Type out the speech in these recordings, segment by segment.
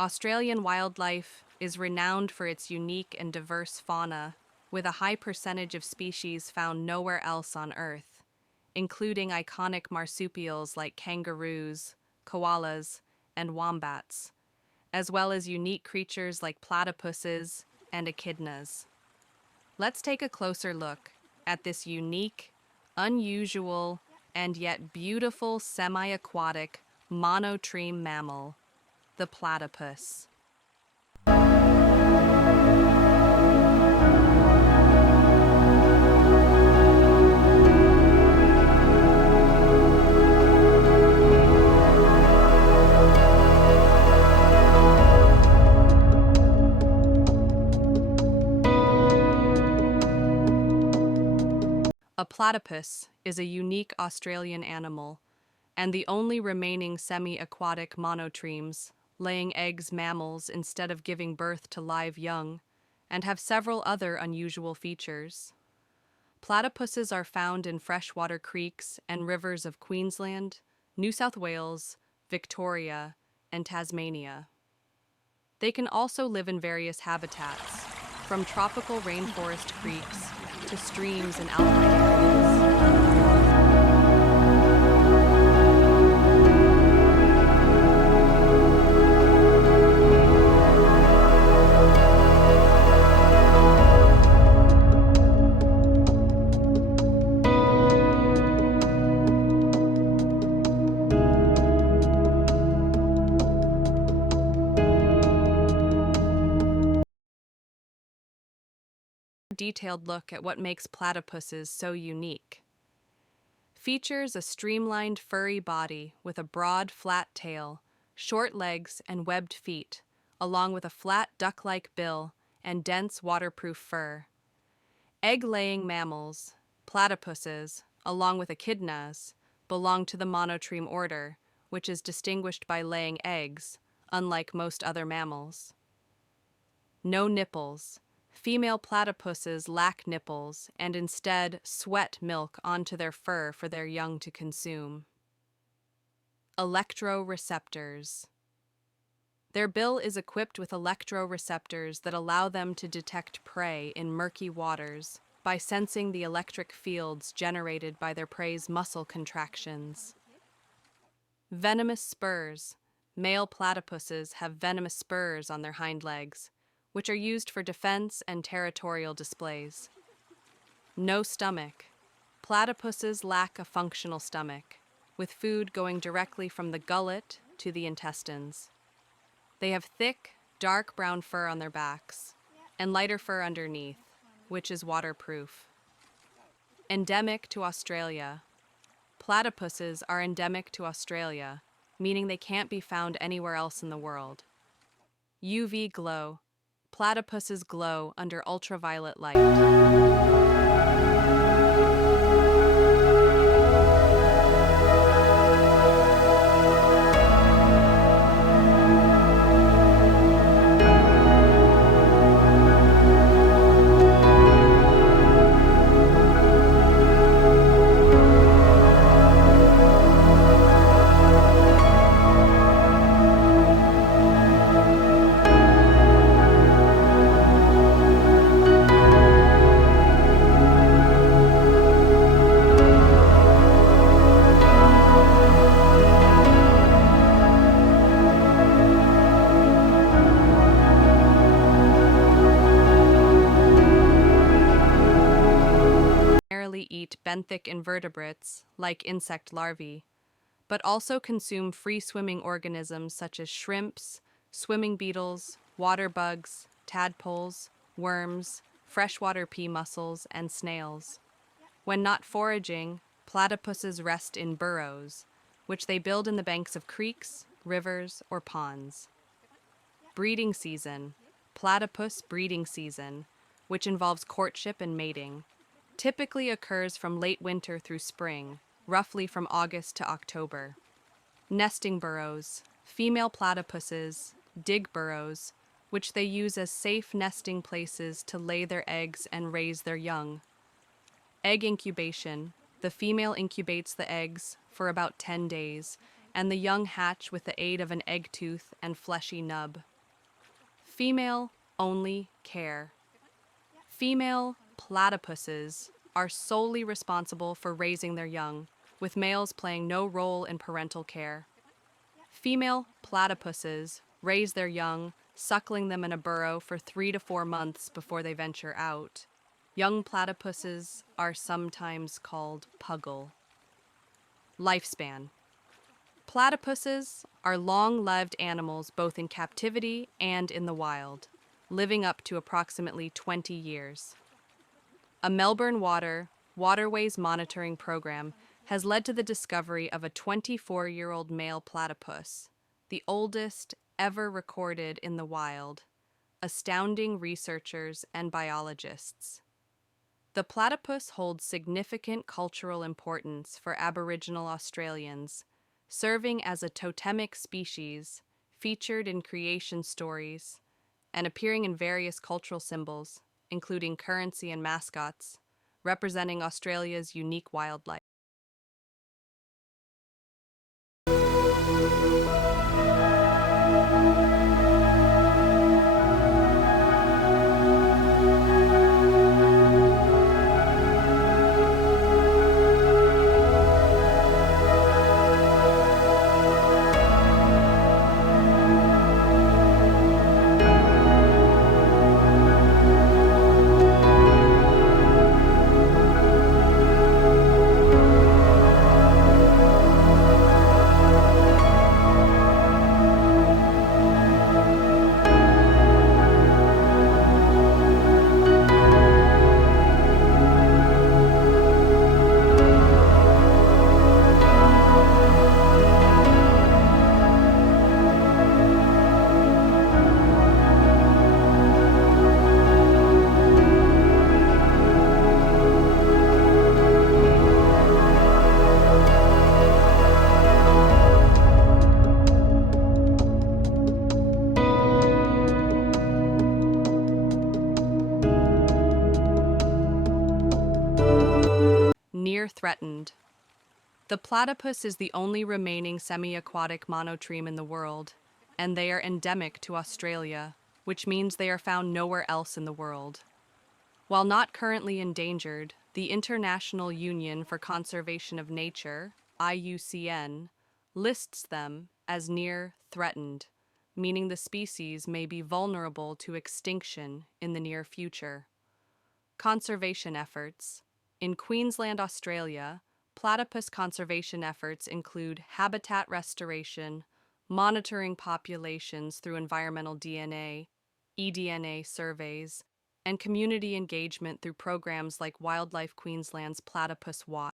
Australian wildlife is renowned for its unique and diverse fauna, with a high percentage of species found nowhere else on Earth, including iconic marsupials like kangaroos, koalas, and wombats, as well as unique creatures like platypuses and echidnas. Let's take a closer look at this unique, unusual, and yet beautiful semi-aquatic monotreme mammal, the platypus. A platypus is a unique Australian animal and the only remaining semi-aquatic monotremes, laying eggs mammals instead of giving birth to live young, and have several other unusual features. Platypuses are found in freshwater creeks and rivers of Queensland, New South Wales, Victoria, and Tasmania. They can also live in various habitats, from tropical rainforest creeks to streams and alpine areas. Detailed look at what makes platypuses so unique. Features a streamlined furry body with a broad, flat tail, short legs, and webbed feet, along with a flat duck-like bill and dense waterproof fur. Egg-laying mammals, platypuses, along with echidnas, belong to the monotreme order, which is distinguished by laying eggs, unlike most other mammals. No nipples. Female platypuses lack nipples and instead sweat milk onto their fur for their young to consume. Electroreceptors. Their bill is equipped with electroreceptors that allow them to detect prey in murky waters by sensing the electric fields generated by their prey's muscle contractions. Venomous spurs. Male platypuses have venomous spurs on their hind legs, which are used for defense and territorial displays. No stomach. Platypuses lack a functional stomach, with food going directly from the gullet to the intestines. They have thick, dark brown fur on their backs, and lighter fur underneath, which is waterproof. Endemic to Australia. Platypuses are endemic to Australia, meaning they can't be found anywhere else in the world. UV glow. Platypuses glow under ultraviolet light. Eat benthic invertebrates, like insect larvae, but also consume free-swimming organisms such as shrimps, swimming beetles, water bugs, tadpoles, worms, freshwater pea mussels, and snails. When not foraging, platypuses rest in burrows, which they build in the banks of creeks, rivers, or ponds. Breeding season, platypus breeding season, which involves courtship and mating, typically occurs from late winter through spring, roughly from August to October. Nesting burrows. Female platypuses dig burrows, which they use as safe nesting places to lay their eggs and raise their young. Egg incubation. The female incubates the eggs for about 10 days, and the young hatch with the aid of an egg tooth and fleshy nub. Female-only care. Female platypuses are solely responsible for raising their young, with males playing no role in parental care. Female platypuses raise their young, suckling them in a burrow for 3 to 4 months before they venture out. Young platypuses are sometimes called puggle. Lifespan. Platypuses are long-lived animals both in captivity and in the wild, living up to approximately 20 years. A Melbourne Waterways Monitoring Program has led to the discovery of a 24-year-old male platypus, the oldest ever recorded in the wild, astounding researchers and biologists. The platypus holds significant cultural importance for Aboriginal Australians, serving as a totemic species featured in creation stories and appearing in various cultural symbols, including currency and mascots, representing Australia's unique wildlife. Near threatened. The platypus is the only remaining semi-aquatic monotreme in the world, and they are endemic to Australia, which means they are found nowhere else in the world. While not currently endangered, the International Union for Conservation of Nature, IUCN, lists them as near threatened, meaning the species may be vulnerable to extinction in the near future. Conservation efforts. In Queensland, Australia, platypus conservation efforts include habitat restoration, monitoring populations through environmental DNA, eDNA surveys, and community engagement through programs like Wildlife Queensland's Platypus Watch.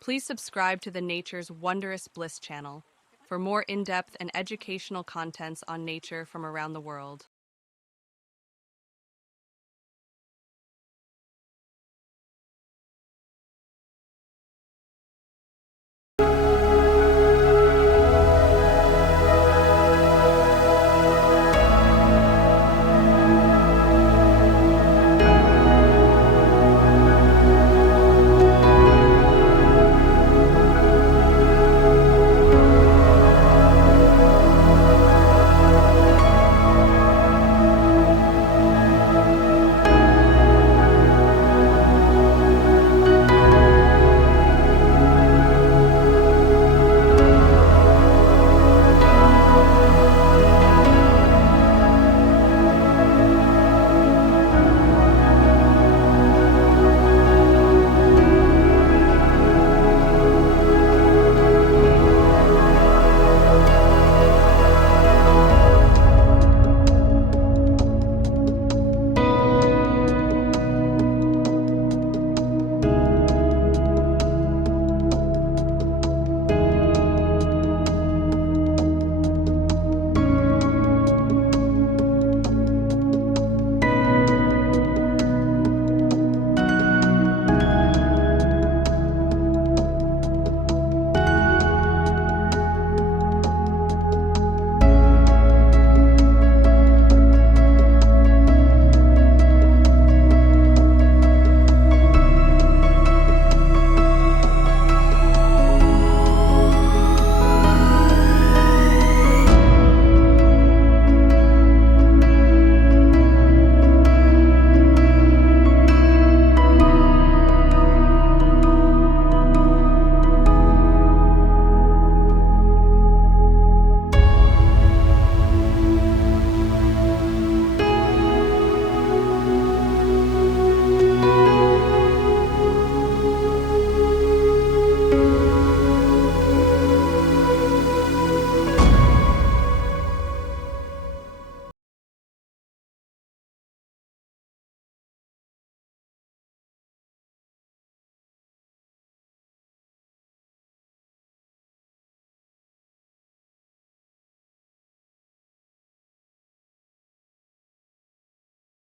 Please subscribe to the Nature's Wondrous Bliss channel for more in-depth and educational contents on nature from around the world.